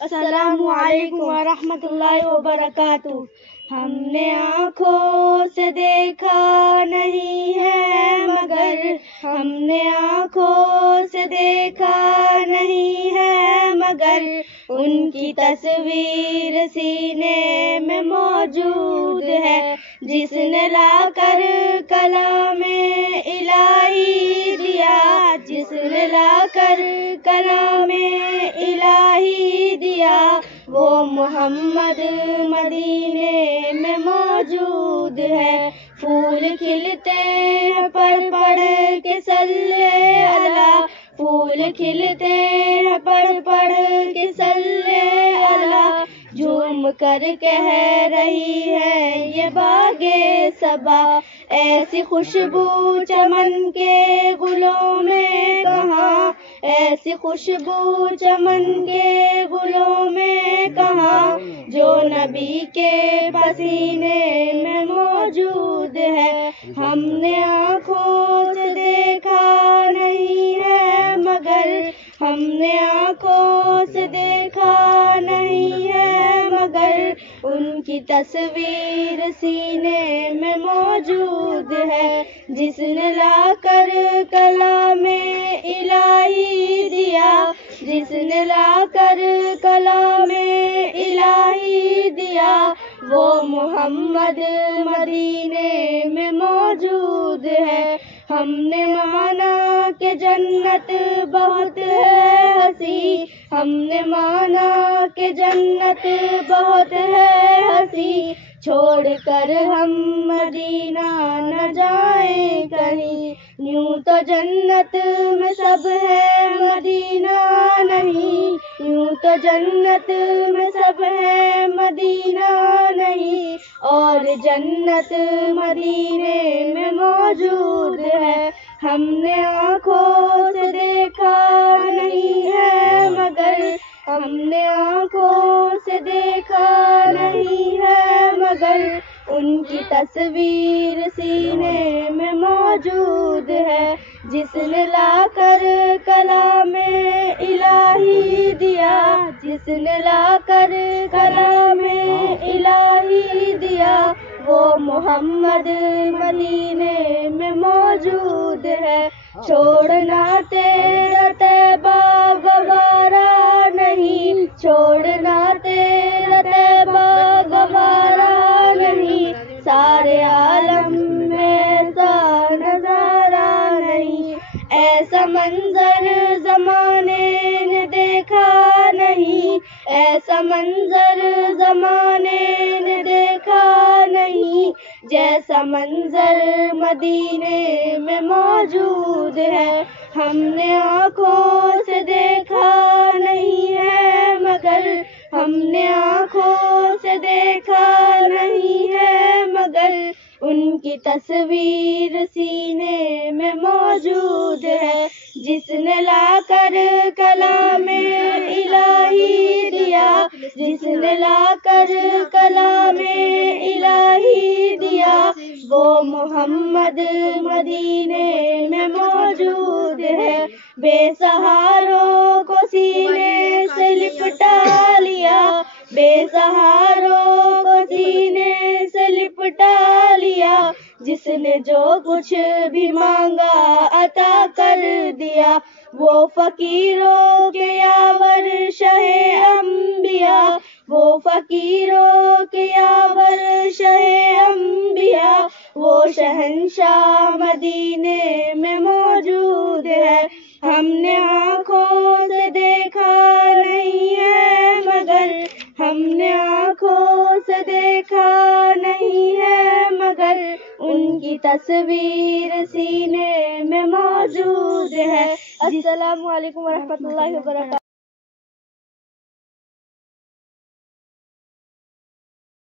السلام علیکم ورحمۃ اللہ وبرکاتہ۔ ہم نے آنکھوں سے دیکھا نہیں ہے مگر، ہم نے آنکھوں سے دیکھا نہیں ہے مگر، ان کی تصویر سینے میں موجود ہے، جس نے لا کر کلام الہی دیا، جس نے لا کر کلام الہی دیا، وہ محمد مدینے میں موجود ہے۔ پھول کھلتے ہیں پڑھ پڑھ کے صلی اللہ، پھول کھلتے ہیں پڑھ پڑھ کے صلی اللہ، جھوم کر کہہ رہی ہے یہ باغ صبا، ایسی خوشبو چمن کے گلوں میں کہاں، ایسی خوشبو چمن کے گلوں میں کہاں، جو نبی کے پسینے میں موجود ہے۔ ہم نے آنکھوں سے دیکھا نہیں ہے مگر، ہم نے آنکھوں سے دیکھا نہیں ہے مگر، ان کی تصویر سینے میں موجود ہے، جس نے لا کر کلام الہی دیا، جس نے لا کر کلام الہی دیا، وہ محمد مدینے میں موجود ہے۔ ہم نے مانا کہ جنت بہت ہے ہنسی، ہم نے مانا کہ جنت بہت ہے ہنسی، چھوڑ کر ہم مدینہ نہ جائیں کہیں، یوں تو جنت میں سب ہے مدینہ نہیں، یوں تو جنت میں سب ہے مدینہ نہیں، اور جنت مدینے میں موجود ہے۔ ہم نے آنکھوں سے دیکھا نہیں ہے مگر، ہم نے آنکھوں سے دیکھا نہیں ہے مگر، ان کی تصویر سینے میں موجود ہے، جس نے لا کر کلام الہی دیا، جس نے لا کر کلام الہی دیا، وہ محمد مدینے میں موجود ہے۔ چھوڑنا تیرا طیبہ گوارا نہیں، چھوڑنا تیرا طیبہ گوارا نہیں، سارے عالم میں ایسا نظارہ نہیں، ایسا منظر زمانے نے دیکھا نہیں، ایسا منظر زمانے نے دیکھا نہیں، جیسا منظر مدینے میں موجود ہے۔ ہم نے آنکھوں سے دیکھا نہیں ہے مگر، ہم نے آنکھوں سے دیکھا نہیں ہے مگر، ان کی تصویر سینے میں موجود ہے، جس نے لا کر کلام الہی دیا، جس نے لا کر کلام الہی دیا، وہ محمد مدینے میں موجود ہے۔ بے سہاروں کو سینے سے لپٹا لیا، بے سہاروں کو سینے سے لپٹا لیا، جس نے جو کچھ بھی مانگا عطا کر دیا، وہ فقیروں کے یاور شہ انبیاء، وہ فقیروں کے یاور شہ انبیاء، وہ شہنشاہ مدینے میں موجود ہے۔ ہم نے آنکھوں سے دیکھا نہیں ہے مگر، ہم نے آنکھوں سے دیکھا نہیں ہے مگر، ان کی تصویر سینے میں موجود ہے۔ السلام علیکم ورحمۃ اللہ وبرکاتہ۔